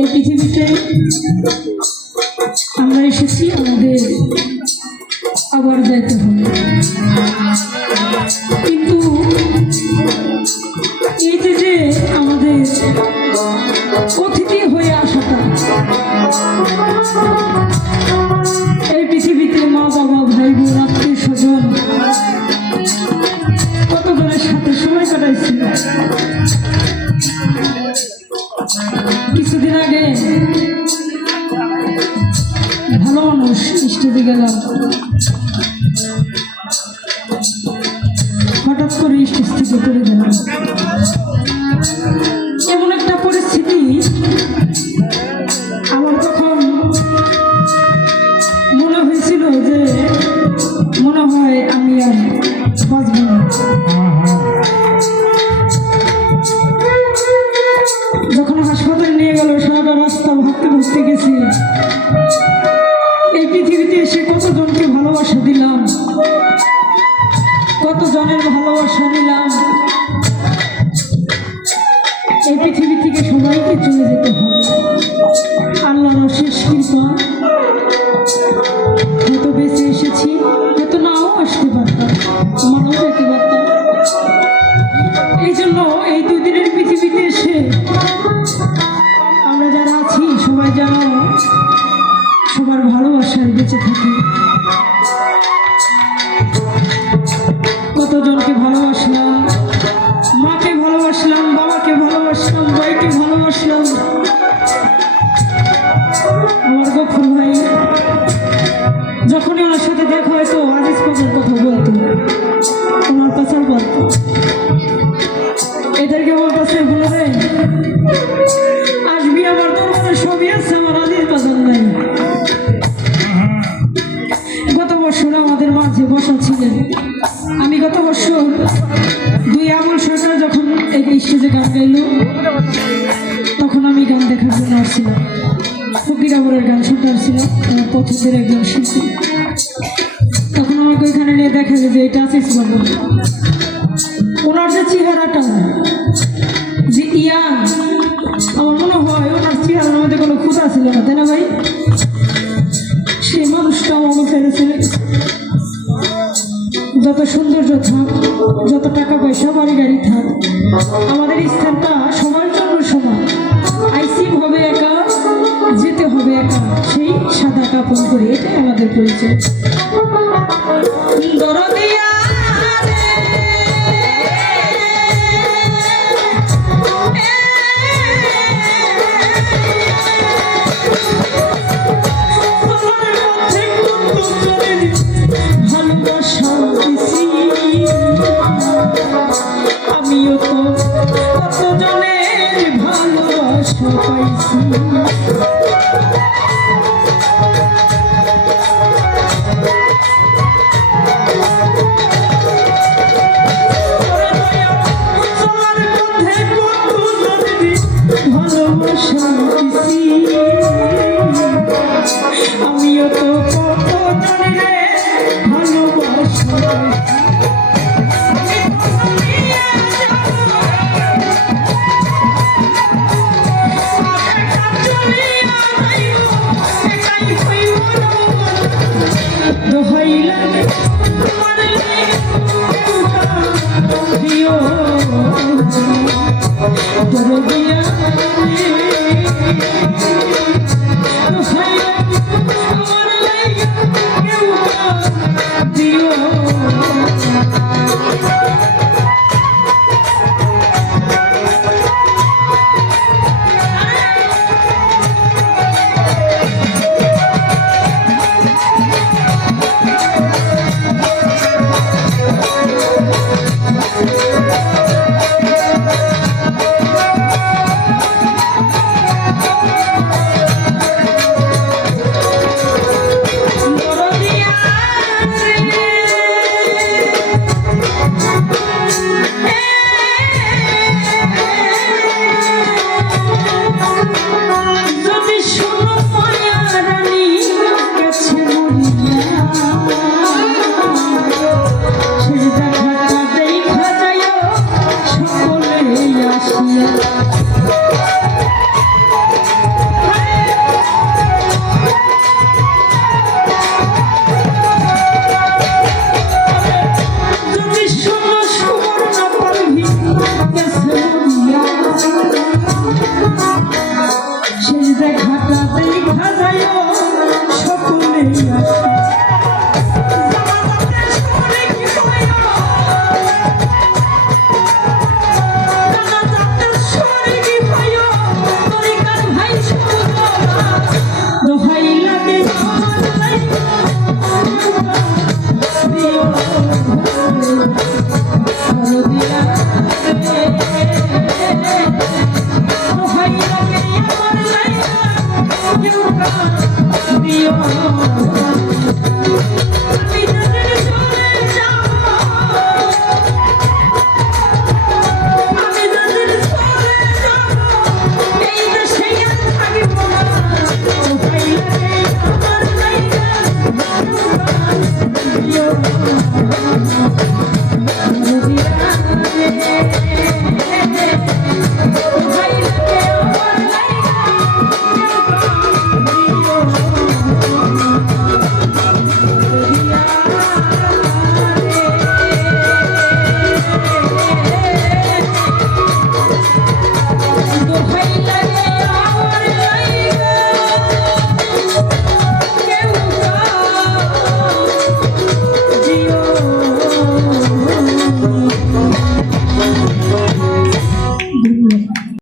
এই পৃথিবীতে আমরা এসেছি, আমাদের আবার যাইতে হবে। কিন্তু এই যে আমাদের অতিথি হয়ে আসাটা, এই পৃথিবীতে মা বাবা ভাই বোন আত্মীয় স্বজন কতজনের সাথে সময় কাটাইছিল। কিছুদিন আগে ভালো মানুষ স্টেজে গেলাম, হঠাৎ করে স্টেজ থেকে পড়ে গেলাম। এমন একটা পরিস্থিতি, আমার তখন মনে হয়েছিল যে মনে হয় আমি আর বাঁচব না। যখন হাসপাতালে নিয়ে গেল, সারাটা রাস্তা ভাবতে ভাবতে গেছি, এই পৃথিবীতে এসে কতজনকে ভালোবাসা দিলাম, কতজনের ভালোবাসা নিলাম। এই পৃথিবী থেকে সবাইকে চলে যেতে হবে। আল্লাহর অশেষ কৃপা, হয়তো বেঁচে এসেছি, হয়তো নাও আসতে পারতাম, মারাও যেতে পারতাম। এই জন্য এই দুদিনের পৃথিবীতে এসে আমরা যারা আছি সবাই যেন সবার ভালোবাসায় বেঁচে থাকি। কতজনকে ভালোবাসলাম, মাকে ভালোবাসলাম, বাবাকে ভালোবাসলাম, ভাইকে ভালোবাসলাম। আমার গফুর ভাই যখনই ওনার সাথে দেখা হয়তো আজিজ পাচার কথা বলতো, ওনার পাচার বলতো। এদেরকে বলতেছে বলে রে আসবি, আমার তোর মনে সবই আছে, আমার আজিজ পাচার নাই। গত বছর আমাদের মাঝে বসা ছিলেন। আমি গত বছর দুই আমল সরকার যখন এই স্টেজে গান গাইল, তখন আমি গান দেখার জন্য আসছিলাম। ফকিরাপুরের গান শুনতে আসছিলাম, আমার পছন্দের একজন শিল্পী। তখন আমাকে ওইখানে নিয়ে দেখা যায় যে এটা আছে ইসলাম, ওনার যে চেহারাটা যে ইয়াং, আমার মনে হয় ওনার চেহারার মধ্যে কোনো ক্ষুধা ছিল না, তাই না ভাই? সেই মানুষটা আমাকে ফেলে চলে গেছে। যত সৌন্দর্য থাক, যত টাকা পয়সা বাড়ি গাড়ি থাক, আমাদের স্থানটা সবার জন্য সমান। আইসিং হবে একা, যেতে হবে একা, সেই সাদা কাপড় করে, এটাই আমাদের পরিচয়। দরদিয়া আমিও তো কত জনের ভালোবাসা পাইছি। আমিও তো কত জনের ভালোবাসা পাইছি।